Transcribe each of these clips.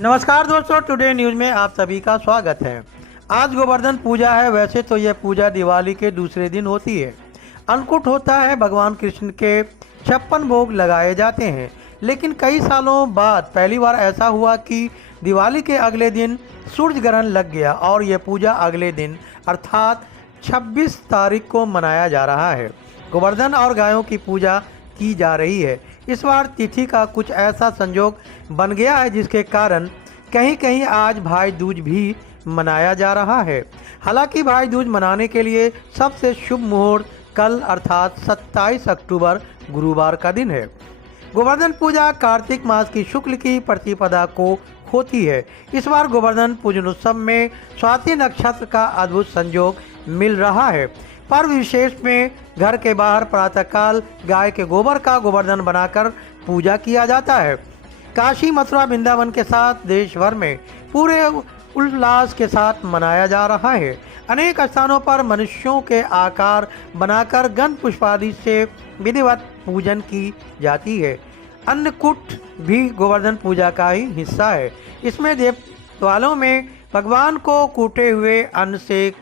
नमस्कार दोस्तों, today news में आप सभी का स्वागत है। आज गोवर्धन पूजा है। वैसे तो यह पूजा दिवाली के दूसरे दिन होती है। अन्नकूट होता है, भगवान कृष्ण के 56 भोग लगाए जाते हैं। लेकिन कई सालों बाद पहली बार ऐसा हुआ कि दिवाली के अगले दिन सूर्य ग्रहण लग गया और यह पूजा अगले दिन अर्थात 26 तारीख को मनाया जा रहा है। गोवर्धन और गायों की पूजा की जा रही है। इस बार तिथि का कुछ ऐसा संयोग बन गया है जिसके कारण कहीं कहीं आज भाई दूज भी मनाया जा रहा है। हालांकि भाई दूज मनाने के लिए सबसे शुभ मुहूर्त कल अर्थात 27 अक्टूबर गुरुवार का दिन है। गोवर्धन पूजा कार्तिक मास की शुक्ल की प्रतिपदा को होती है। इस बार गोवर्धन पूजन उत्सव में स्वाति नक्षत्र का अद्भुत संयोग मिल रहा है। पर्व विशेष में घर के बाहर प्रातःकाल गाय के गोबर का गोवर्धन बनाकर पूजा किया जाता है। काशी, मथुरा, वृंदावन के साथ देश भर में पूरे उल्लास के साथ मनाया जा रहा है। अनेक स्थानों पर मनुष्यों के आकार बनाकर गंध पुष्पादि से विधिवत पूजन की जाती है। अन्नकूट भी गोवर्धन पूजा का ही हिस्सा है। इसमें देवालयों में भगवान को कूटे हुए अन्न से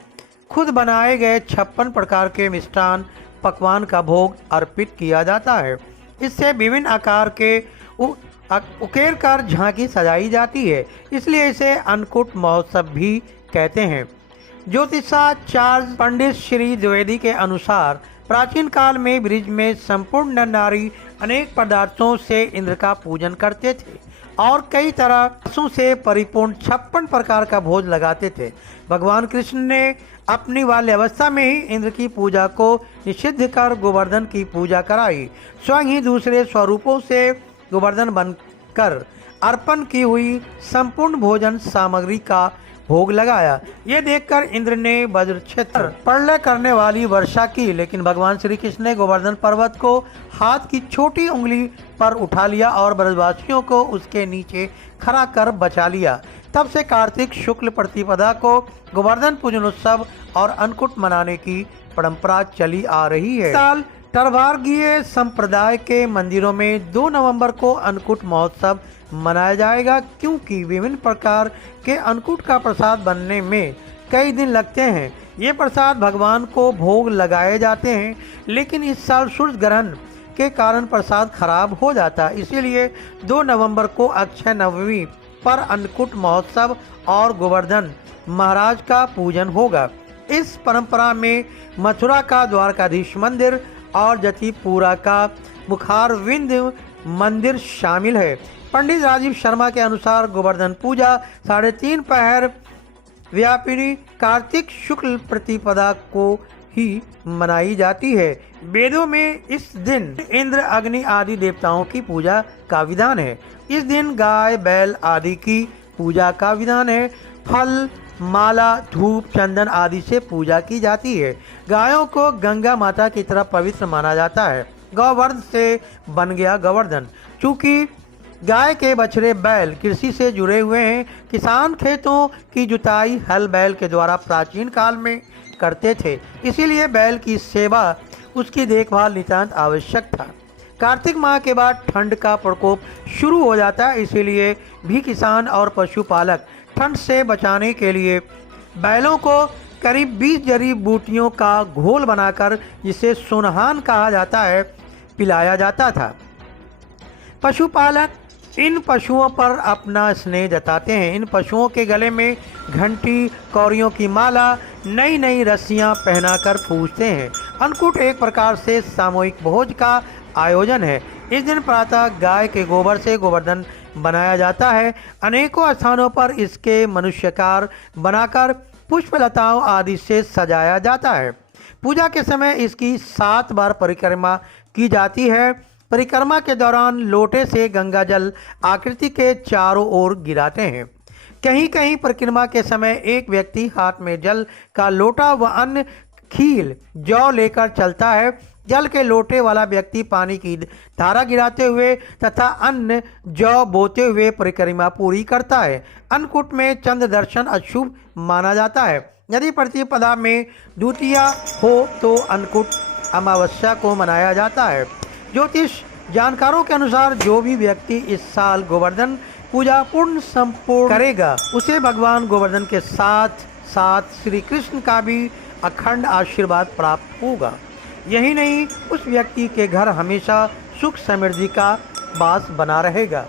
खुद बनाए गए 56 प्रकार के मिष्ठान पकवान का भोग अर्पित किया जाता है। इससे विभिन्न आकार के उकेर कर झांकी सजाई जाती है, इसलिए इसे अन्नकूट महोत्सव भी कहते हैं। ज्योतिषाचार्य पंडित श्री द्विवेदी के अनुसार प्राचीन काल में ब्रिज में संपूर्ण नर नारी अनेक पदार्थों से इंद्र का पूजन करते थे और कई तरह से परिपूर्ण 56 प्रकार का भोज लगाते थे। भगवान कृष्ण ने अपनी बाल्यावस्था में ही इंद्र की पूजा को निषिद्ध कर गोवर्धन की पूजा कराई। स्वयं ही दूसरे स्वरूपों से गोवर्धन बनकर अर्पण की हुई संपूर्ण भोजन सामग्री का भोग लगाया। ये देखकर इंद्र ने वज्र क्षेत्र प्रलय करने वाली वर्षा की, लेकिन भगवान श्री कृष्ण ने गोवर्धन पर्वत को हाथ की छोटी उंगली पर उठा लिया और ब्रजवासियों को उसके नीचे खड़ा कर बचा लिया। तब से कार्तिक शुक्ल प्रतिपदा को गोवर्धन पूजन उत्सव और अन्नकूट मनाने की परंपरा चली आ रही है। साल टरवार्गीय संप्रदाय के मंदिरों में 2 नवंबर को अन्नकूट महोत्सव मनाया जाएगा, क्योंकि विभिन्न प्रकार के अन्नकूट का प्रसाद बनने में कई दिन लगते हैं। ये प्रसाद भगवान को भोग लगाए जाते हैं, लेकिन इस साल सूर्य ग्रहण के कारण प्रसाद खराब हो जाता है। इसीलिए 2 नवंबर को अक्षय नवमी पर अन्नकूट महोत्सव और गोवर्धन महाराज का पूजन होगा। इस परंपरा में मथुरा का द्वारकाधीश मंदिर और जतीपुरा का मुखारविंद मंदिर शामिल है। पंडित राजीव शर्मा के अनुसार गोवर्धन पूजा 3.5 पहर व्यापिनी कार्तिक शुक्ल प्रतिपदा को ही मनाई जाती है। वेदों में इस दिन इंद्र, अग्नि आदि देवताओं की पूजा का विधान है। इस दिन गाय, बैल आदि की पूजा का विधान है। फल, माला, धूप, चंदन आदि से पूजा की जाती है। गायों को गंगा माता की तरह पवित्र माना जाता है। गौवर्ध से बन गया गोवर्धन। चूँकि गाय के बछड़े बैल कृषि से जुड़े हुए हैं, किसान खेतों की जुताई हल बैल के द्वारा प्राचीन काल में करते थे, इसीलिए बैल की सेवा, उसकी देखभाल नितांत आवश्यक था। कार्तिक माह के बाद ठंड का प्रकोप शुरू हो जाता है, इसीलिए भी किसान और पशुपालक ठंड से बचाने के लिए बैलों को करीब 20 जड़ी बूटियों का घोल बनाकर, जिसे सोनहान कहा जाता है, पिलाया जाता था। पशुपालक इन पशुओं पर अपना स्नेह जताते हैं। इन पशुओं के गले में घंटी, कौड़ियों की माला, नई नई रस्सियां पहनाकर पूजते हैं। अन्नकूट एक प्रकार से सामूहिक भोज का आयोजन है। इस दिन प्रातः गाय के गोबर से गोवर्धन बनाया जाता है। अनेकों स्थानों पर इसके मनुष्यकार बनाकर पुष्पलताओं आदि से सजाया जाता है। पूजा के समय इसकी 7 बार परिक्रमा की जाती है। परिक्रमा के दौरान लोटे से गंगा जल आकृति के चारों ओर गिराते हैं। कहीं कहीं परिक्रमा के समय एक व्यक्ति हाथ में जल का लोटा व अन्य खील, जौ लेकर चलता है। जल के लोटे वाला व्यक्ति पानी की धारा गिराते हुए तथा अन्य जौ बोते हुए परिक्रमा पूरी करता है। अन्नकूट में चंद्र दर्शन अशुभ माना जाता है। यदि प्रतिपदा में द्वितीया हो तो अन्नकूट अमावस्या को मनाया जाता है। ज्योतिष जानकारों के अनुसार जो भी व्यक्ति इस साल गोवर्धन पूजा संपूर्ण करेगा उसे भगवान गोवर्धन के साथ साथ श्री कृष्ण का भी अखंड आशीर्वाद प्राप्त होगा। यही नहीं, उस व्यक्ति के घर हमेशा सुख समृद्धि का वास बना रहेगा।